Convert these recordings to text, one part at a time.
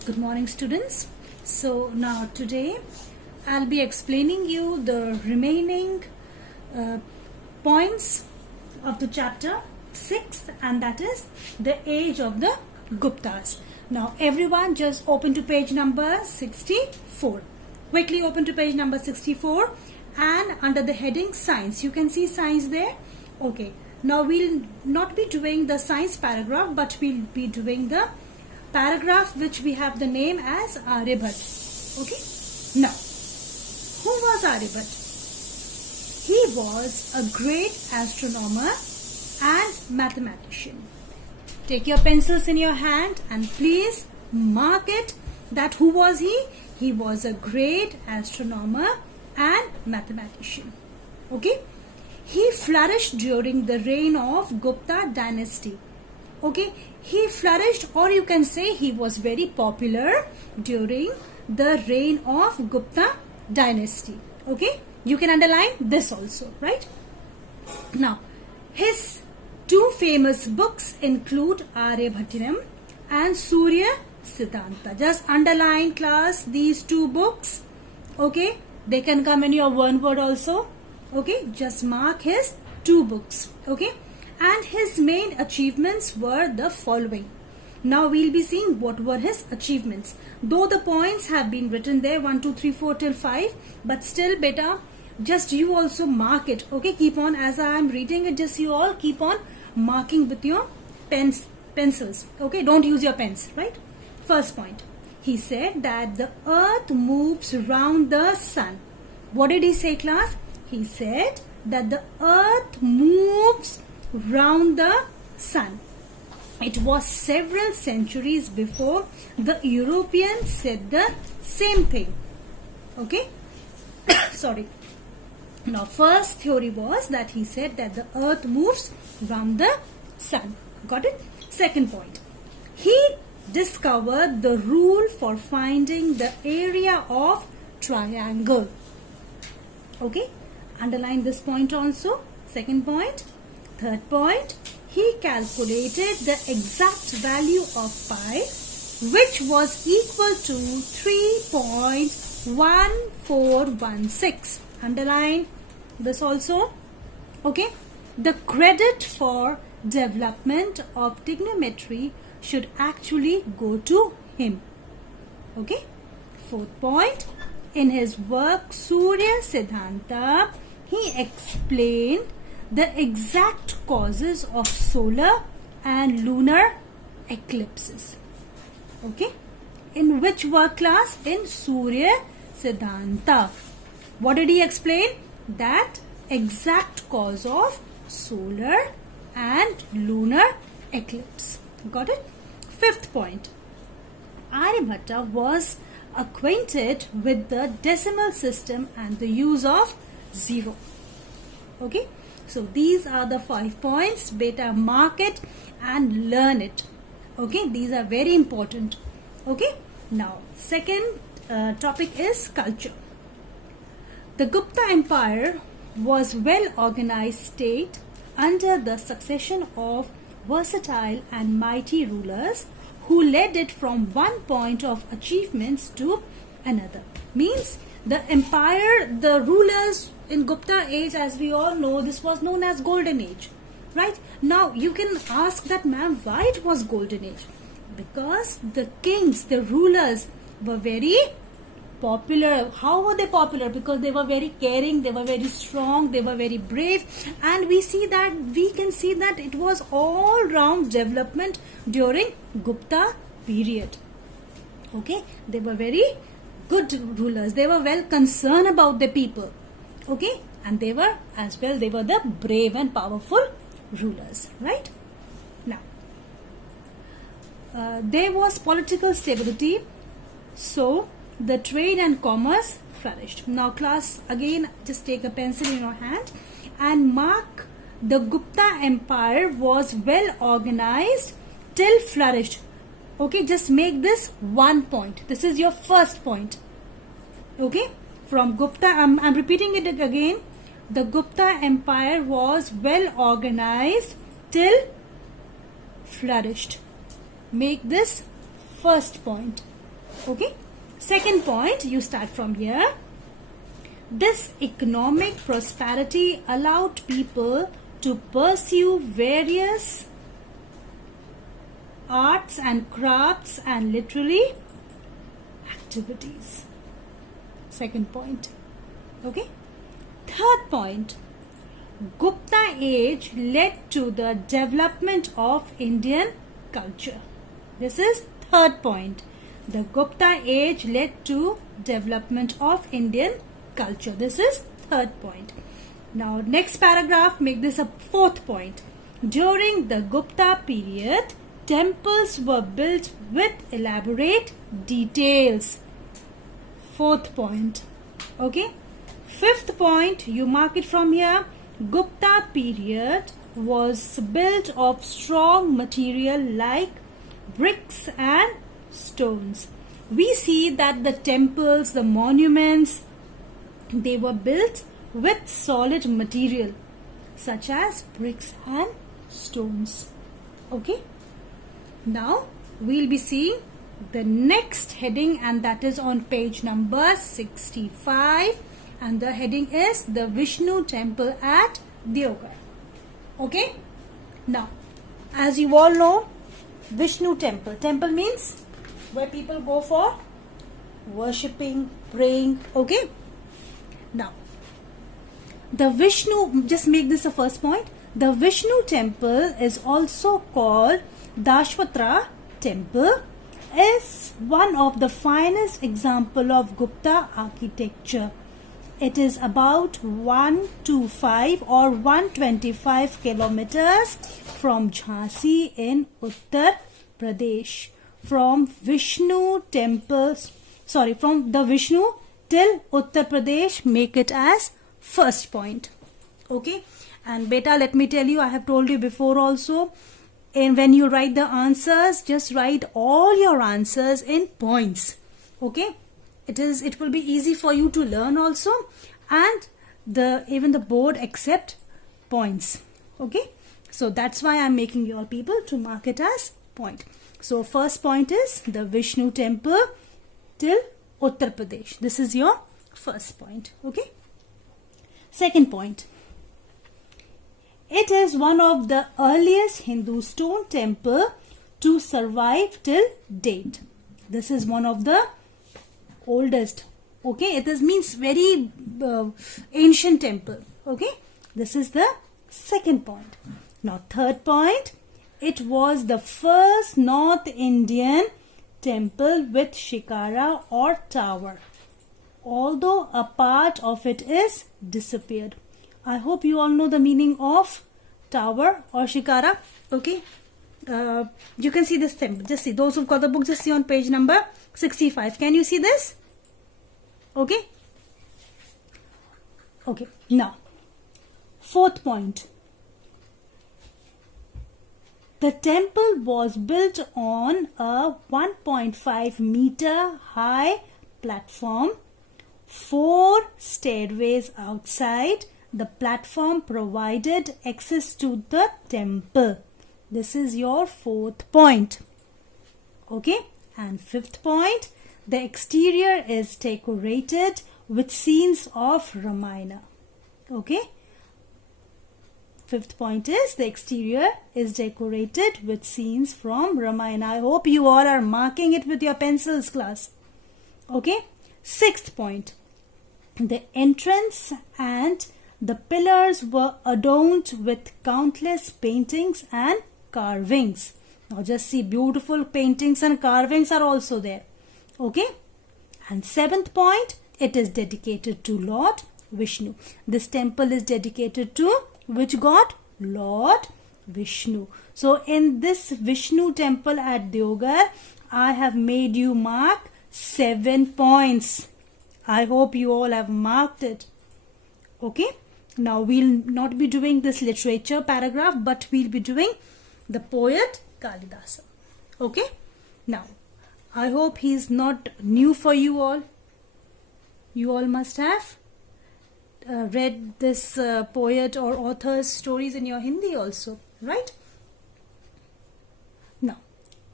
Good morning, students. So now today I'll be explaining you the remaining points of the chapter 6, and that is the age of the Guptas. Now everyone just open to page number 64. Quickly open to page number 64, and under the heading science, you can see science there. Okay, now we'll not be doing the science paragraph, but we'll be doing the paragraph which we have the name as Aryabhat. Okay, now who was Aryabhat? He was a great astronomer and mathematician. Take your pencils in your hand and please mark it that who was he? He was a great astronomer and mathematician. Okay, he flourished during the reign of Gupta dynasty. Okay, he flourished, or you can say he was very popular during the reign of Gupta dynasty. Okay, you can underline this also, right? Now, his two famous books include Aryabhatinam and Surya Siddhanta. Just underline, class, these two books. Okay, they can come in your one word also. Okay, just mark his two books. Okay, and his main achievements were the following. Now we'll be seeing what were his achievements. Though the points have been written there 1, 2, 3, 4 till 5, but still better just you also mark it. Okay, keep on, as I am reading it, just you all keep on marking with your pencils. Okay, don't use your pens, right? First point, he said that the earth moves round the sun. What did he say, class? He said that the earth moves round the sun. It was several centuries before the Europeans said the same thing. Okay, sorry. Now first theory was that he said that the earth moves round the sun. Got it? Second point, he discovered the rule for finding the area of triangle. Okay, underline this point also. Second point. Third point, he calculated the exact value of pi, which was equal to 3.1416. Underline this also. Okay, the credit for development of trigonometry should actually go to him. Okay, fourth point, in his work Surya Siddhanta, he explained the exact causes of solar and lunar eclipses. Okay, in which work, class? In Surya Siddhanta. What did he explain? That exact cause of solar and lunar eclipse. Got it? Fifth point, Aryabhatta was acquainted with the decimal system and the use of zero. Okay, so these are the 5 points. Beta, mark it and learn it. Okay, these are very important. Okay, now second topic is culture. The Gupta Empire was well organized state under the succession of versatile and mighty rulers who led it from one point of achievements to another. Means the empire, the rulers in Gupta age, as we all know, this was known as golden age, right? Now you can ask that, ma'am, why it was golden age? Because the kings, the rulers were very popular. How were they popular? Because they were very caring, they were very strong, they were very brave, and we can see that it was all round development during Gupta period. Okay, they were very good rulers. They were well concerned about the people. Okay, and they were as well, they were the brave and powerful rulers, right? Now, there was political stability, so the trade and commerce flourished. Now class, again just take a pencil in your hand and mark the Gupta Empire was well organized till flourished. Okay, just make this 1 point. This is your first point. Okay, from Gupta, I'm repeating it again. The Gupta Empire was well organized till flourished. Make this first point. Okay. Second point, you start from here. This economic prosperity allowed people to pursue various arts and crafts and literary activities. Second point. Okay. Third point, Gupta age led to the development of Indian culture. This is third point. The Gupta age led to development of Indian culture. This is third point. Now next paragraph, make this a fourth point. During the Gupta period, temples were built with elaborate details. Fourth point. Okay. Fifth point, you mark it from here. Gupta period was built of strong material like bricks and stones. We see that the temples, the monuments, they were built with solid material such as bricks and stones. Okay. Now we'll be seeing the next heading, and that is on page number 65, and the heading is the Vishnu temple at Deoghar. Okay. Now as you all know, Vishnu temple. Temple means where people go for worshipping, praying. Okay. Now the Vishnu, just make this a first point. The Vishnu temple is also called Dashwatra temple, is one of the finest example of Gupta architecture. It is about 125 or 125 kilometers from Jhansi in Uttar Pradesh. From Vishnu temples, from the Vishnu till Uttar Pradesh, make it as first point. Okay. And beta, let me tell you, I have told you before also, and when you write the answers, just write all your answers in points. Okay. It will be easy for you to learn also, and even the board accept points. Okay. So that's why I'm making your people to mark it as point. So first point is the Vishnu temple till Uttar Pradesh. This is your first point. Okay. Second point. It is one of the earliest Hindu stone temple to survive till date. This is one of the oldest. Okay, it means very ancient temple. Okay, this is the second point. Now third point, it was the first North Indian temple with shikara or tower, although a part of it is disappeared. I hope you all know the meaning of tower or shikara. Okay. You can see this temple. Just see, those who've got the book, just see on page number 65. Can you see this? Okay. Okay. Now, fourth point. The temple was built on a 1.5 meter high platform, 4 stairways outside. The platform provided access to the temple. This is your fourth point. Okay. And fifth point, the exterior is decorated with scenes of Ramayana. Okay. Fifth point is the exterior is decorated with scenes from Ramayana. I hope you all are marking it with your pencils, class. Okay. Sixth point, the entrance and the pillars were adorned with countless paintings and carvings. Now just see, beautiful paintings and carvings are also there. Okay. And seventh point, it is dedicated to Lord Vishnu. This temple is dedicated to which god? Lord Vishnu. So in this Vishnu temple at Deoghar, I have made you mark 7 points. I hope you all have marked it. Okay. Now we'll not be doing this literature paragraph, but we'll be doing the poet Kalidasa. Okay. Now I hope he's not new for you all. You all must have read this poet or author's stories in your Hindi also, right? Now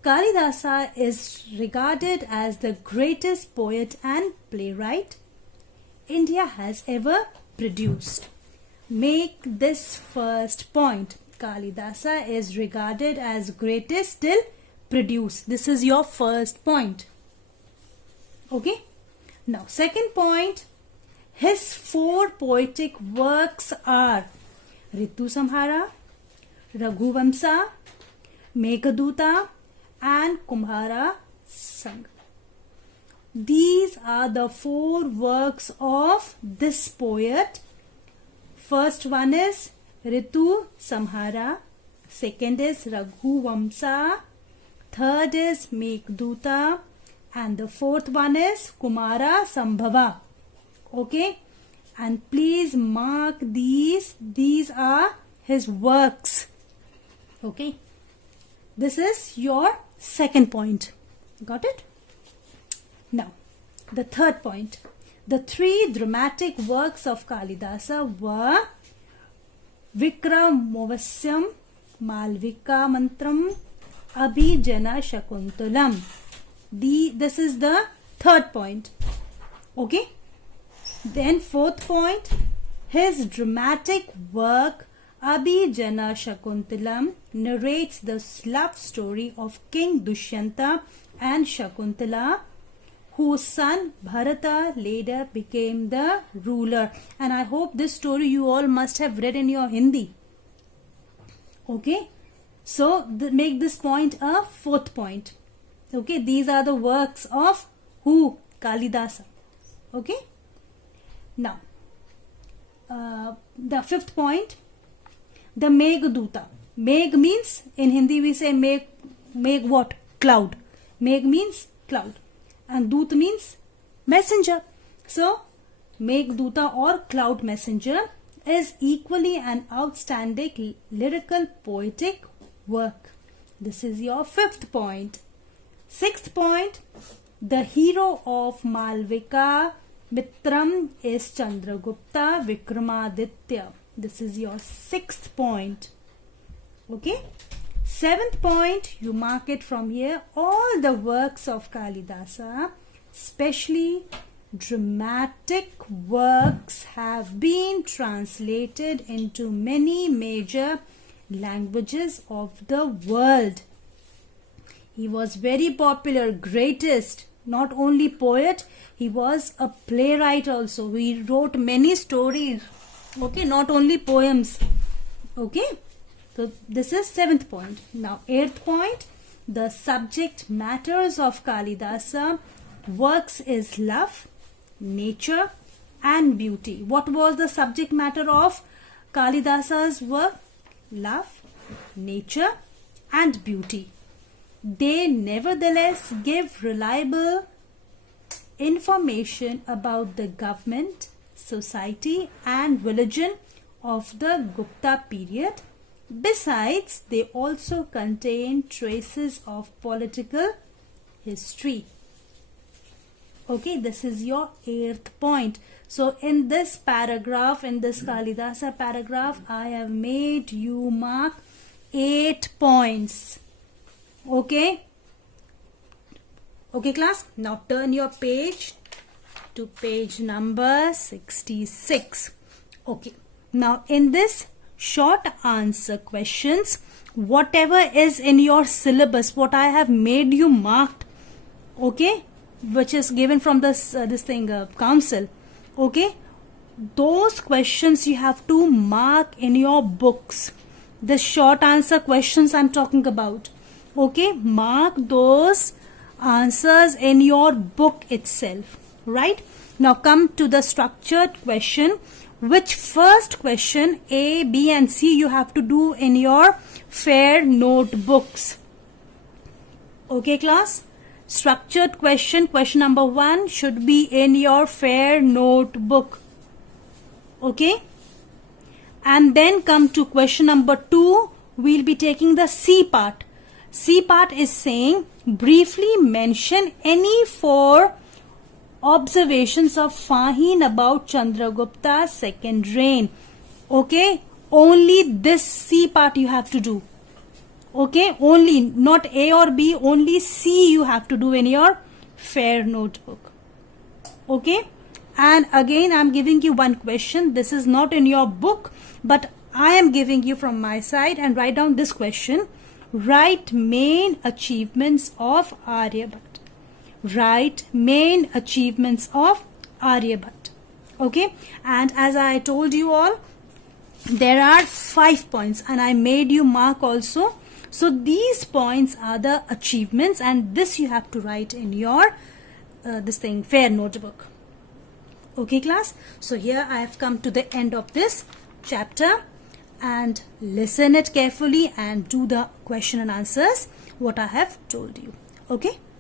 Kalidasa is regarded as the greatest poet and playwright India has ever produced. Make this first point. Kalidasa is regarded as greatest still produced. This is your first point. Okay. Now, second point. His 4 poetic works are Ritu Samhara, Raghuvamsa, Meghaduta and Kumhara Sang. These are the 4 works of this poet. First one is Ritu Samhara, second is Raghuvamsa, third is Meghaduta and the fourth one is Kumara Sambhava. Okay, and please mark these are his works. Okay, this is your second point. Got it? Now, the third point. The 3 dramatic works of Kalidasa were Vikramovasyam, Malvika Mantram, Abhijana Shakuntalam. This is the third point. Okay. Then fourth point, his dramatic work Abhijana Shakuntalam narrates the love story of King Dushyanta and Shakuntala, whose son Bharata later became the ruler. And I hope this story you all must have read in your Hindi. Okay. So make this point a fourth point. Okay. These are the works of who? Kalidasa. Okay. Now, the fifth point, the Meghaduta. Megh means, in Hindi we say Megh what? Cloud. Megh means cloud. And Dut means messenger. So, Meghaduta or cloud messenger is equally an outstanding lyrical poetic work. This is your fifth point. Sixth point, the hero of Malvika Mitram is Chandragupta Vikramaditya. This is your sixth point. Okay. Seventh point, you mark it from here. All the works of Kalidasa, especially dramatic works, have been translated into many major languages of the world. He was very popular, greatest, not only poet, he was a playwright also. He wrote many stories. Okay, not only poems. Okay, so this is seventh point. Now, eighth point, the subject matters of Kalidasa works is love, nature and beauty. What was the subject matter of Kalidasa's work? Love, nature and beauty. They nevertheless give reliable information about the government, society and religion of the Gupta period. Besides, they also contain traces of political history. Okay, this is your eighth point. So, in this paragraph, in this Kalidasa paragraph, I have made you mark 8 points. Okay. Okay, class. Now, turn your page to page number 66. Okay. Now, in this short answer questions, whatever is in your syllabus, what I have made you marked, okay, which is given from this council, okay, those questions you have to mark in your books. The short answer questions I'm talking about, okay, mark those answers in your book itself, right? Now come to the structured question, which first question A, B and C you have to do in your fair notebooks. Okay, class? Structured question, question number 1 should be in your fair notebook. Okay? And then come to question number 2. We'll be taking the C part. C part is saying, briefly mention any 4 observations of Faheen about Chandragupta's second reign. Okay? Only this C part you have to do. Okay, only not A or B, only C you have to do in your fair notebook. Okay, and again I'm giving you one question. This is not in your book, but I am giving you from my side, and write down this question. Write main achievements of Aryabhat. Write main achievements of Aryabhat. Okay, and as I told you all, there are 5 points and I made you mark also. So these points are the achievements, and this you have to write in your fair notebook. Okay class, so here I have come to the end of this chapter, and listen it carefully and do the question and answers what I have told you. Okay.